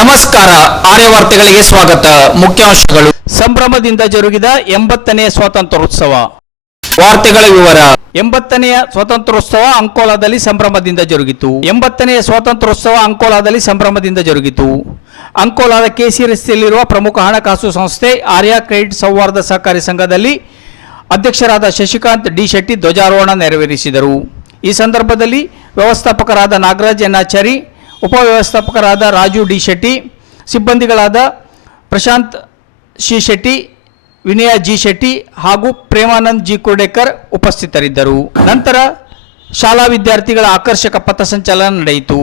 ನಮಸ್ಕಾರ. ಆರ್ಯ ವಾರ್ತೆಗಳಿಗೆ ಸ್ವಾಗತ. ಮುಖ್ಯಾಂಶಗಳು: ಸಂಭ್ರಮದಿಂದ ಜರುಗಿದ 80ನೇ ಸ್ವಾತಂತ್ರ್ಯೋತ್ಸವ. ವಾರ್ತೆಗಳ ವಿವರ. 80ನೇ ಸ್ವಾತಂತ್ರ್ಯೋತ್ಸವ ಅಂಕೋಲಾದಲ್ಲಿ ಸಂಭ್ರಮದಿಂದ ಜರುಗಿತು. 80ನೇ ಸ್ವಾತಂತ್ರ್ಯೋತ್ಸವ ಅಂಕೋಲಾದಲ್ಲಿ ಸಂಭ್ರಮದಿಂದ ಜರುಗಿತು. ಅಂಕೋಲಾದ ಕೆಸಿ ರಸ್ತೆಯಲ್ಲಿರುವ ಪ್ರಮುಖ ಹಣಕಾಸು ಸಂಸ್ಥೆ ಆರ್ಯ ಕ್ರೆಡಿಟ್ ಸೌಹಾರ್ದ ಸಹಕಾರಿ ಸಂಘದಲ್ಲಿ ಅಧ್ಯಕ್ಷರಾದ ಶಶಿಕಾಂತ್ ಡಿ ಶೆಟ್ಟಿ ಧ್ವಜಾರೋಹಣ ನೆರವೇರಿಸಿದರು. ಈ ಸಂದರ್ಭದಲ್ಲಿ ವ್ಯವಸ್ಥಾಪಕರಾದ ನಾಗರಾಜ್ ಎನ್ನಾಚಾರಿ, ಉಪವ್ಯವಸ್ಥಾಪಕರಾದ ರಾಜು ಡಿ ಶೆಟ್ಟಿ, ಸಿಬ್ಬಂದಿಗಳಾದ ಪ್ರಶಾಂತ್ ಸಿ ಶೆಟ್ಟಿ, ವಿನಯ ಜಿ ಶೆಟ್ಟಿ ಹಾಗೂ ಪ್ರೇಮಾನಂದ್ ಜಿ ಕುರ್ಡೇಕರ್ ಉಪಸ್ಥಿತರಿದ್ದರು. ನಂತರ ಶಾಲಾ ವಿದ್ಯಾರ್ಥಿಗಳ ಆಕರ್ಷಕ ಪಥಸಂಚಲನ ನಡೆಯಿತು.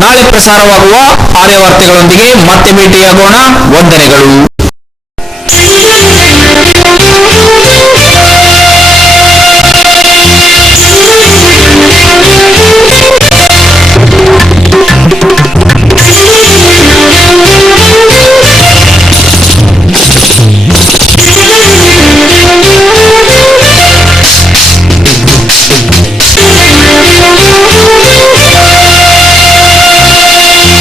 ನಾಳೆ ಪ್ರಸಾರವಾಗುವ ಆರ್ಯ ವಾರ್ತೆಗಳೊಂದಿಗೆ ಮತ್ತೆ ಭೇಟಿಯಾಗೋಣ. ವಂದನೆಗಳು.